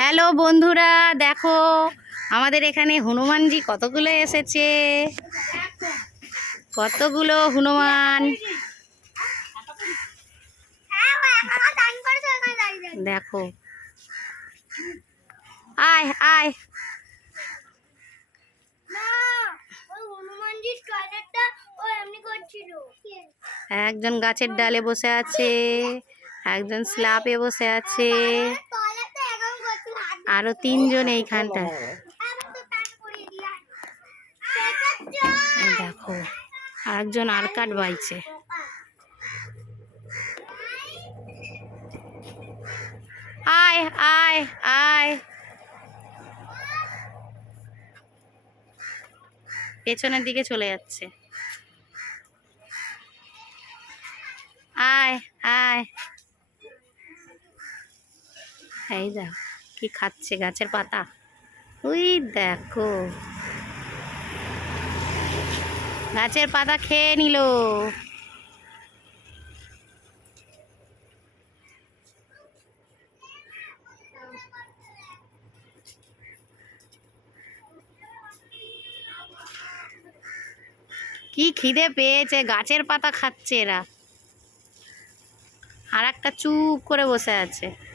Hello বন্ধুরা দেখো আমাদের এখানে হনুমানজি কতগুলো এসেছে? কতগুলো হনুমান? দেখো। আয় আয়। একজন গাছের ডালে বসে আছে একজন স্ল্যাপে বসে আছে। আরও তিনজন এইখানটায়। এই দেখো, আরেকজন আর কাঠ বাইছে। আয় আয় আয়। পেছনের দিকে চলে যাচ্ছে। আয় আয়। এই দেখো। কি খাচ্ছে গাছের পাতা? ওই দেখো। গাছের পাতা খেয়ে নিল। কি খিদে পেয়েছে, গাছের পাতা খাচ্ছে এরা। আর একটা চুপ করে বসে আছে।